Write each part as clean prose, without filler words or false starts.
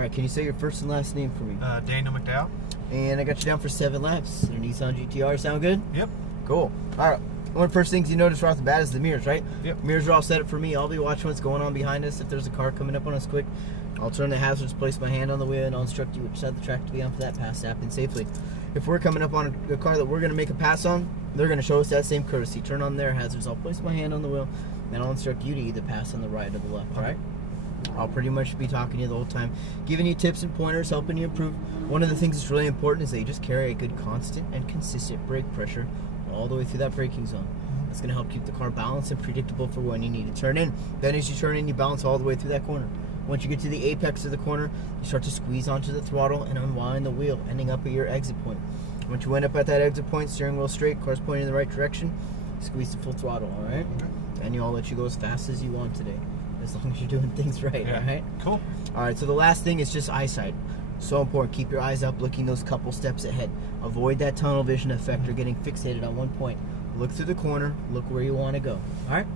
All right, can you say your first and last name for me? Daniel McDowell. And I got you down for 7 laps in a Nissan GTR. Sound good? Yep. Cool. All right. One of the first things you notice right off the bat is the mirrors, right? Yep. Mirrors are all set up for me. I'll be watching what's going on behind us. If there's a car coming up on us quick, I'll turn the hazards, place my hand on the wheel, and I'll instruct you which side of the track to be on for that pass to happen safely. If we're coming up on a car that we're going to make a pass on, they're going to show us that same courtesy. Turn on their hazards. I'll place my hand on the wheel, and I'll instruct you to either pass on the right or the left, all right? I'll pretty much be talking to you the whole time, giving you tips and pointers, helping you improve. One of the things that's really important is that you just carry a good constant and consistent brake pressure all the way through that braking zone. It's going to help keep the car balanced and predictable for when you need to turn in. Then as you turn in, you balance all the way through that corner. Once you get to the apex of the corner, you start to squeeze onto the throttle and unwind the wheel, ending up at your exit point. Once you end up at that exit point, steering wheel straight, car's pointing in the right direction, squeeze the full throttle, all right? Okay. And I'll let you go as fast as you want today, as long as you're doing things right, all right? Cool. All right, so the last thing is just eyesight. So important. Keep your eyes up, looking those couple steps ahead. Avoid that tunnel vision effect or getting fixated on one point. Look through the corner, look where you want to go. All right?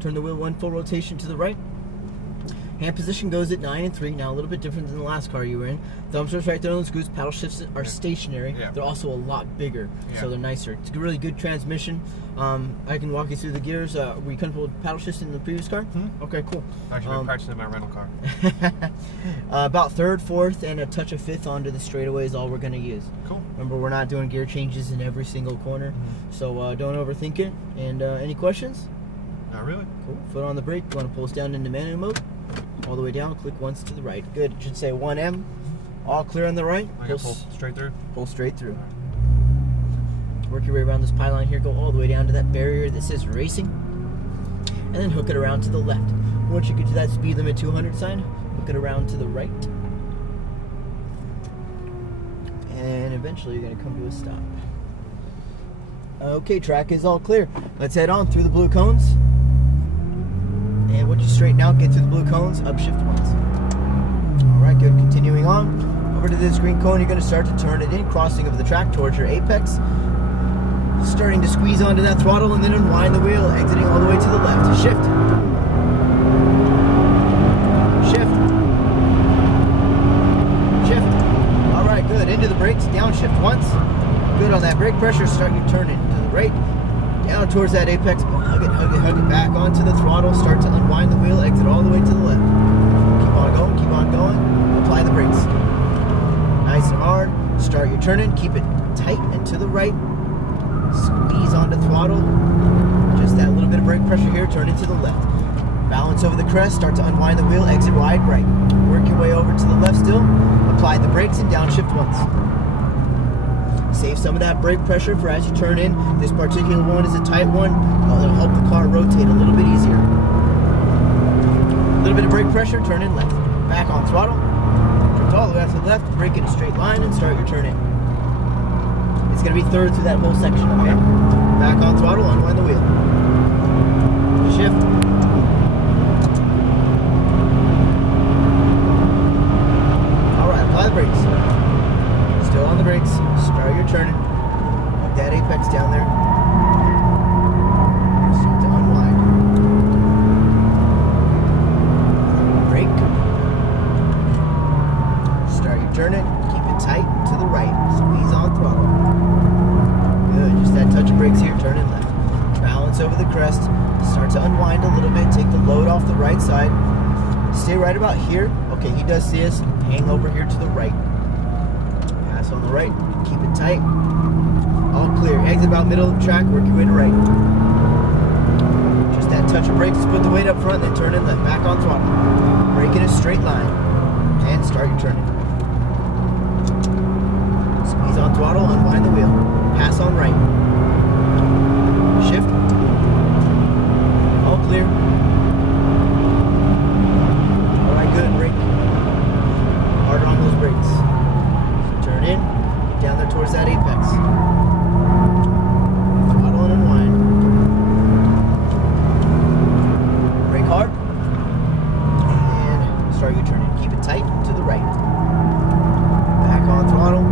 Turn the wheel one full rotation to the right. Hand position goes at 9 and 3. Now a little bit different than the last car you were in. Thumb starts right there on the screws. Paddle shifts are stationary. Yeah. They're also a lot bigger, so they're nicer. It's a really good transmission. I can walk you through the gears. Were you comfortable with paddle shifts in the previous car? Okay, cool. Actually, been practicing in my rental car. About 3rd, 4th, and a touch of 5th onto the straightaway is all we're going to use. Cool. Remember, we're not doing gear changes in every single corner, so don't overthink it. And any questions? Not really. Cool. Foot on the brake. You want to pull us down into manual mode? All the way down, click once to the right. Good. It should say 1M. All clear on the right. I can pull straight through? Pull straight through. Work your way around this pylon here. Go all the way down to that barrier that says racing. And then hook it around to the left. Once you get to that speed limit 200 sign, hook it around to the right. And eventually you're going to come to a stop. Okay, track is all clear. Let's head on through the blue cones. And once you straighten out, get through the blue cones, upshift once. Alright, good. Continuing on. Over to this green cone, you're going to start to turn it in, crossing over the track towards your apex. Starting to squeeze onto that throttle and then unwind the wheel, exiting all the way to the left. Shift. Shift. Shift. Alright, good. Into the brakes, downshift once. Good on that brake pressure, start your turn into the right. Down towards that apex, hug it, hug it, hug it, back onto the throttle, start to unwind the wheel, exit all the way to the left. Keep on going, apply the brakes. Nice and hard, start your turn in, keep it tight and to the right. Squeeze onto throttle, just that little bit of brake pressure here, turn it to the left. Balance over the crest, start to unwind the wheel, exit wide right. Work your way over to the left still, apply the brakes and downshift once. Save some of that brake pressure for as you turn in. This particular one is a tight one. It'll help the car rotate a little bit easier. A little bit of brake pressure, turn in left. Back on throttle. Drift all the way out to the left, brake in a straight line, and start your turn in. It's going to be 3rd through that whole section, okay? Back on throttle, unwind the wheel. Shift. Alright, apply the brakes. Still on the brakes. Start your turning. Hook that apex down there. Start to unwind. Brake. Start your turning. Keep it tight to the right. Squeeze on throttle. Good. Just that touch of brakes here. Turn it left. Balance over the crest. Start to unwind a little bit. Take the load off the right side. Stay right about here. Okay, he does see us. Hang over here to the right. On the right, keep it tight. All clear. Exit about middle of the track, work your way to right. Just that touch of brakes, put the weight up front, then turn in left. Back on throttle. Brake in a straight line. And start your turning. Squeeze on throttle, unwind the wheel. Pass on right. Shift. All clear. Alright, good. Brake. Harder on those brakes. Turn in, down there towards that apex. Throttle and unwind. Brake hard. And start your turn in. Keep it tight to the right. Back on throttle. A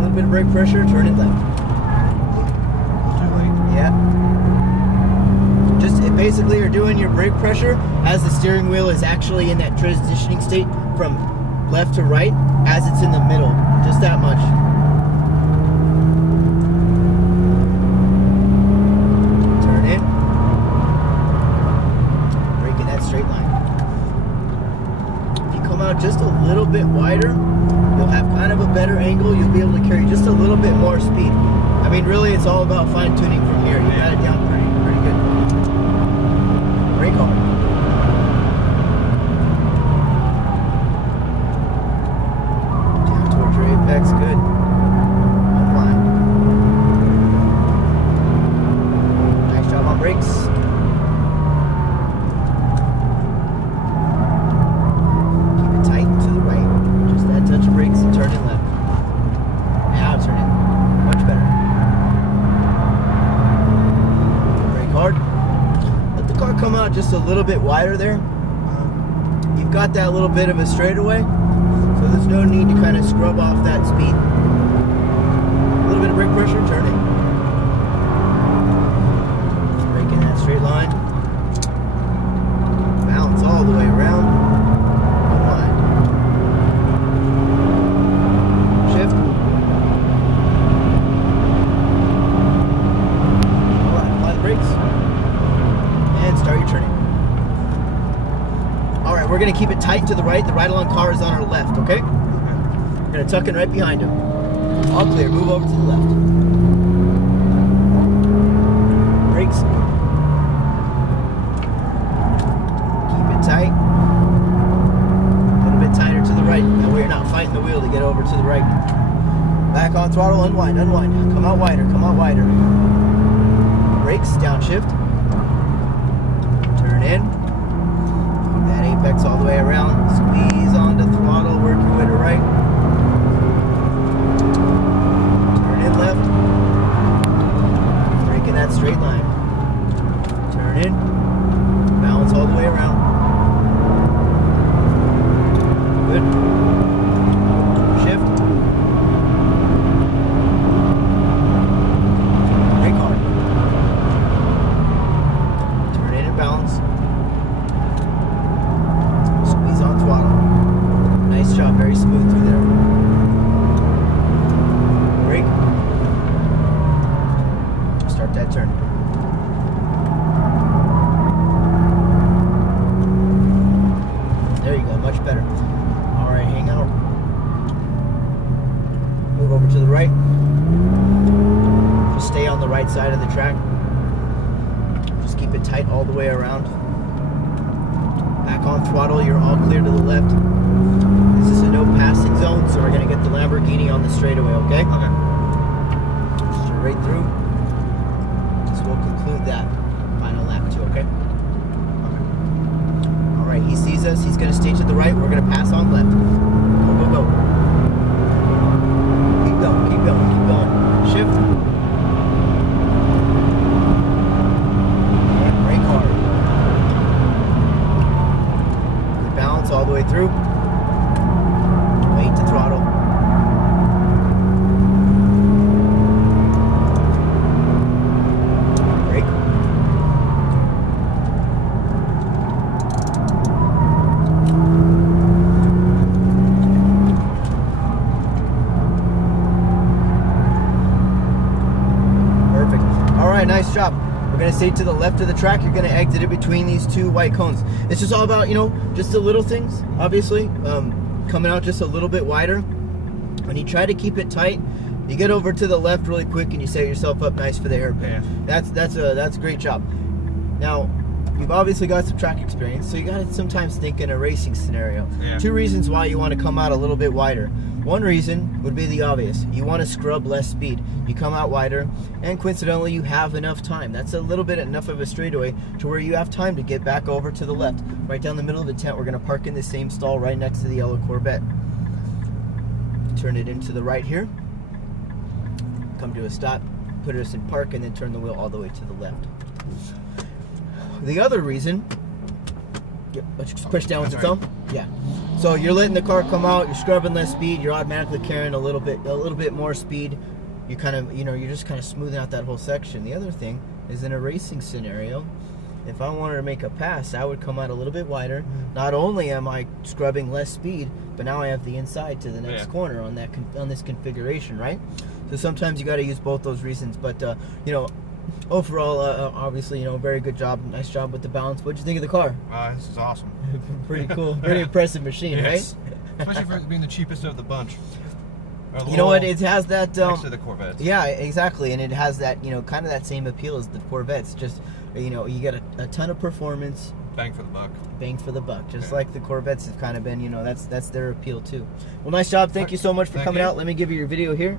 little bit of brake pressure, turn it left. Too late. Yeah. Just basically you're doing your brake pressure as the steering wheel is actually in that transitioning state from left to right as it's in the middle. Just that much. Turn in. Brake in that straight line. If you come out just a little bit wider, you'll have kind of a better angle. You'll be able to carry just a little bit more speed. I mean, really, it's all about fine-tuning from here. You got it down pretty good. Brake hard. Down towards your apex. Good. Unwind. Nice job on brakes. Keep it tight to the right. Just that touch of brakes and turn in left. Now turn in. Much better. Hard. Let the car come out just a little bit wider there. You've got that little bit of a straightaway, so there's no need to kind of scrub off that speed. A little bit of brake pressure, turning. Brake in that straight line. Balance all the way around. Unwind. Shift. Brakes and start your turning. All right, we're going to keep it tight to the right. The ride-along car is on our left, okay? We're going to tuck in right behind him. All clear. Move over to the left. Brakes. Keep it tight. A little bit tighter to the right. That way you're not fighting the wheel to get over to the right. Back on throttle. Unwind, unwind. Come out wider. Come out wider. Brakes, downshift, turn in, keep that apex all the way around, squeeze onto throttle, work your way to right, turn in left, brake in that straight line, turn in, balance all the way around, good, shift, brake hard. Balance. Squeeze on throttle. Nice job, very smooth through there. Brake. Start that turn. There you go, much better. Alright, hang out. Move over to the right. Just stay on the right side of the track. Keep it tight all the way around. Back on throttle, you're all clear to the left. This is a no passing zone, so we're going to get the Lamborghini on the straightaway, okay? Okay. Straight through. So we'll conclude that final lap too, okay? Okay. Alright, he sees us. He's going to stay to the right. We're going to pass on left. Go, go, go. Keep going, keep going, keep going. Shift. All the way through. Weight to throttle. Brake. Perfect. All right, nice job. We're going to stay to the left of the track. You're going to exit it between these two white cones. It's just all about, you know, just the little things, obviously. Coming out just a little bit wider. When you try to keep it tight, you get over to the left really quick and you set yourself up nice for the hairpin. Yeah. That's a great job. Now, you've obviously got some track experience, so you got to sometimes think in a racing scenario. Yeah. Two reasons why you want to come out a little bit wider. One reason would be the obvious. You want to scrub less speed. You come out wider, and coincidentally, you have enough time. That's a little bit enough of a straightaway to where you have time to get back over to the left. Right down the middle of the tent, we're going to park in the same stall right next to the yellow Corvette. Turn it into the right here. Come to a stop, put us in park, and then turn the wheel all the way to the left. The other reason, let's just push down with your thumb. Yeah. So you're letting the car come out, you're scrubbing less speed, you're automatically carrying a little bit more speed. You kind of, you're just kind of smoothing out that whole section. The other thing is in a racing scenario, if I wanted to make a pass, I would come out a little bit wider. Not only am I scrubbing less speed, but now I have the inside to the next corner on that on this configuration, right? So sometimes you got to use both those reasons. But you know, overall, obviously, you know, very good job, nice job with the balance. What'd you think of the car? This is awesome. Pretty cool, very impressive machine, yes. right? Especially for being the cheapest of the bunch. You know what? It has that. Next to the Corvettes. Yeah, exactly, and it has that. You know, kind of that same appeal as the Corvettes. Just, you know, you get a ton of performance. Bang for the buck. Bang for the buck, just like the Corvettes have kind of been. You know, that's their appeal too. Well, nice job. Thank you so much for coming out. Let me give you your video here.